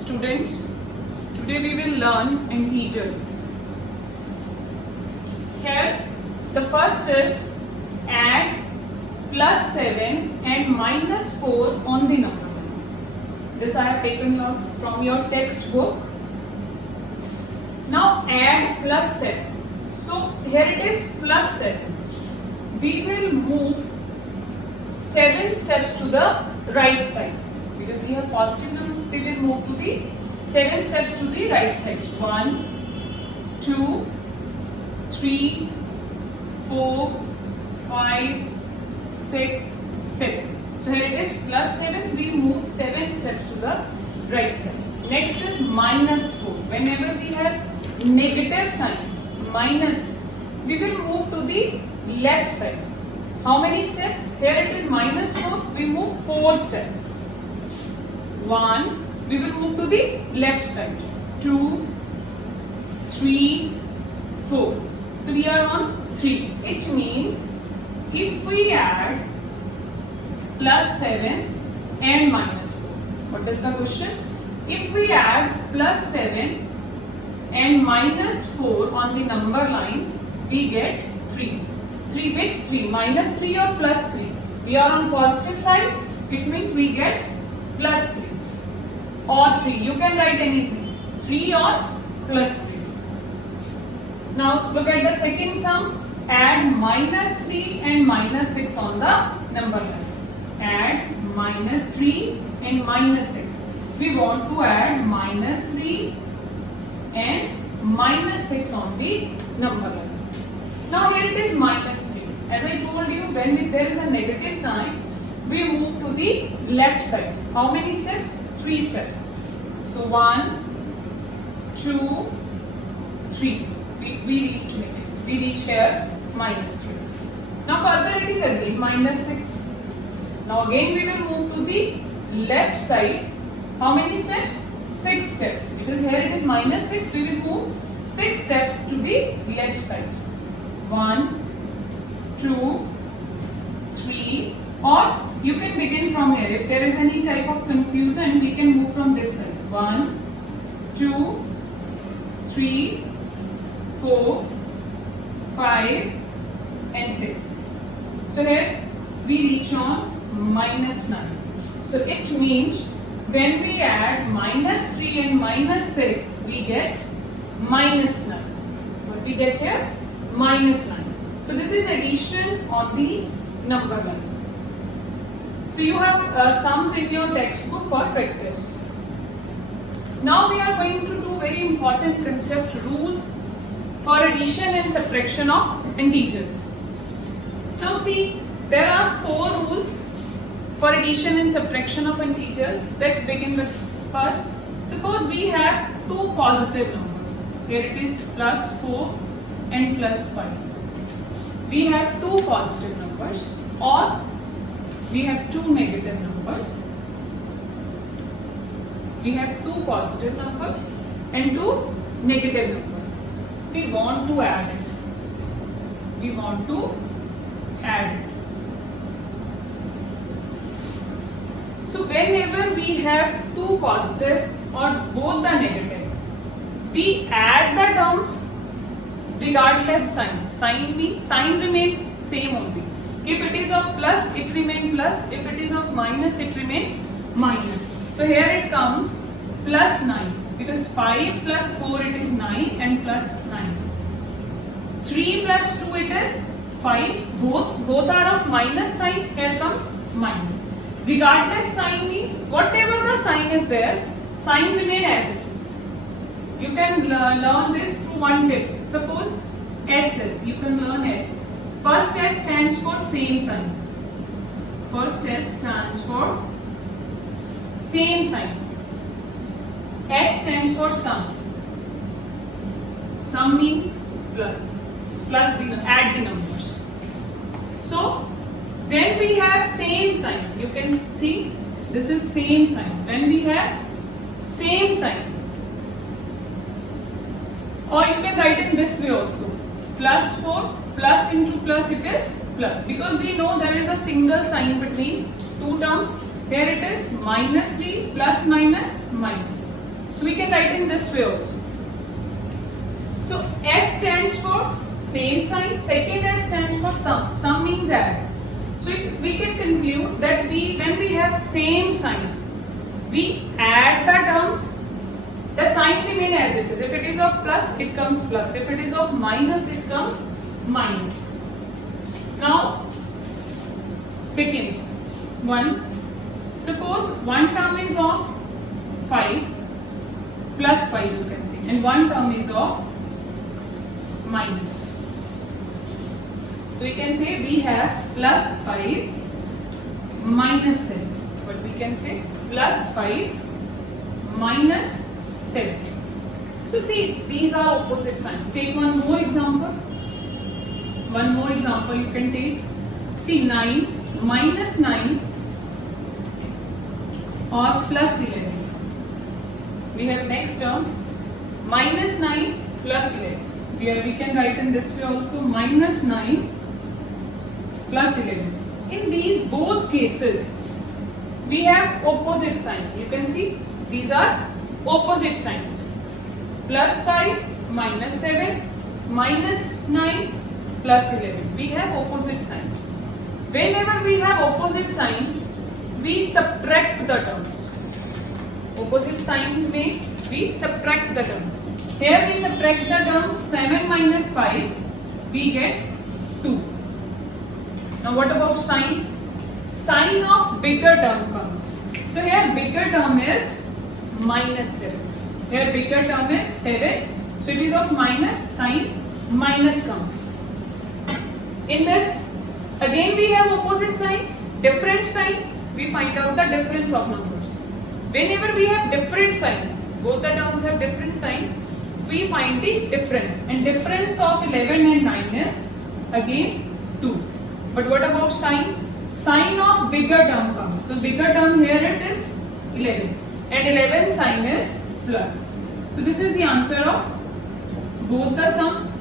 Students, today we will learn integers. Here, the first is add plus 7 and minus 4 on the number. This I have taken from your textbook. Now add plus 7. So here it is plus 7. We will move 7 steps to the right side. Because we have positive number, we will move to the 7 steps to the right side. 1, 2, 3, 4, 5, 6, 7. So here it is plus 7, we move 7 steps to the right side. Next is minus 4. Whenever we have negative sign, minus, we will move to the left side. How many steps? Here it is minus 4, we move 4 steps. 1, we will move to the left side. 2, 3, 4. So we are on 3. It means if we add plus 7 and minus 4. What is the question? If we add plus 7 and minus 4 on the number line, we get 3. 3 which 3? Minus 3 or plus 3? We are on positive side. It means we get plus 3 or 3. You can write anything. 3 or plus 3. Now look at the second sum. Add minus 3 and minus 6 on the number line. Add minus 3 and minus 6. We want to add minus 3 and minus 6 on the number line. Now here it is minus 3. As I told you, when there is a negative sign, we move to the left side. How many steps? 3 steps. So 1, 2, 3. We reached negative. We reach here minus 3. Now further it is again minus 6. Now again we will move to the left side. How many steps? 6 steps. Because here it is minus 6. We will move 6 steps to the left side. 1, 2, 3, or you can begin from here. If there is any type of confusion, we can move from this side. 1, 2, 3, 4, 5 and 6. So here we reach on minus 9. So it means when we add minus 3 and minus 6, we get minus 9. What we get here? Minus 9. So this is addition on the number line. So you have sums in your textbook for practice. Now we are going to do very important concept rules for addition and subtraction of integers. Now see, there are 4 rules for addition and subtraction of integers. Let's begin with first. Suppose we have 2 positive numbers. Here it is plus 4 and plus 5. We have 2 positive numbers, or we have 2 negative numbers. We have 2 positive numbers and 2 negative numbers. We want to add it. We want to add it. So whenever we have 2 positive or both the negative, we add the terms regardless sign. Sign means sign remains same only. If it is of plus, it remains plus. If it is of minus, it remains minus. So here it comes plus 9. Because 5 plus 4 it is 9 and plus 9. 3 plus 2 it is 5. Both are of minus sign. Here comes minus. Regardless sign means whatever the sign is there, sign remain as it is. You can learn this through one tip. Suppose SS, you can learn S. First S stands for same sign. First S stands for same sign. S stands for sum. Sum means plus. Add the numbers. So when we have same sign, you can see this is same sign. When we have same sign, or you can write in this way also. Plus 4, plus into plus it is plus. Because we know there is a single sign between 2 terms. Here it is minus 3 plus minus minus. So we can write in this way also. So S stands for same sign, second S stands for sum. Sum means add. So we can conclude that when we have same sign, we add the terms, the sign remain as it is. If it is of plus, it comes plus. If it is of minus, it comes minus. Now, second one, suppose one term is of 5 plus 5 you can say, and one term is of minus. So we can say we have plus 5 minus 7. But we can say plus 5 minus 7. So see, these are opposite signs. Take one more example. One more example you can take. See, 9 minus 9 or plus 11. We have next term minus 9 plus 11. Where we can write in this way also, minus 9 plus 11. In these both cases, we have opposite sign. You can see these are opposite signs. Plus 5 minus 7 minus 9 plus 11. We have opposite sign. Whenever we have opposite sign, we subtract the terms. Opposite sign may we subtract the terms. Here we subtract the terms 7 minus 5, we get 2. Now what about sign? Sign of bigger term comes. So here bigger term is minus 7. Here bigger term is 7. So it is of minus, sign minus comes. In this, again we have opposite signs, different signs. We find out the difference of numbers. Whenever we have different sign, both the terms have different sign, we find the difference. And difference of 11 and 9 is again 2. But what about sign? Sign of bigger term comes. So bigger term here it is 11. And 11 sign is plus. So this is the answer of both the sums.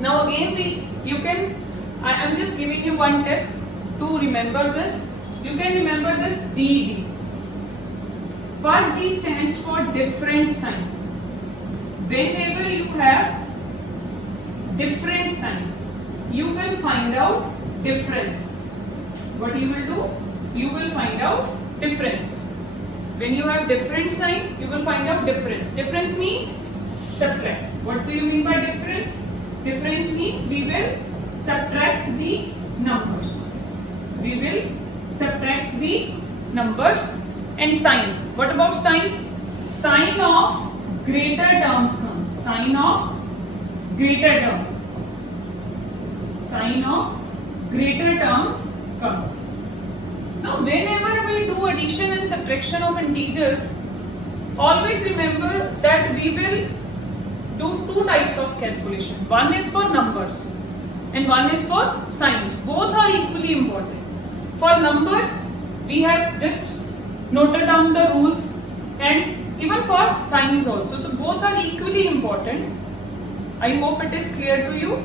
Now again I am just giving you one tip to remember this. You can remember this DD. First D stands for different sign. Whenever you have different sign, you will find out difference. What you will do? You will find out difference. When you have different sign, you will find out difference. Difference means subtract. What do you mean by difference? Difference means we will subtract the numbers. We will subtract the numbers. And sign. What about sign? Sign of greater terms comes. Sign of greater terms. Sign of greater terms comes. Now whenever we do addition and subtraction of integers, always remember that we will do two types of calculation. One is for numbers and one is for signs. Both are equally important. For numbers, we have just noted down the rules, and even for signs also. So both are equally important. I hope it is clear to you.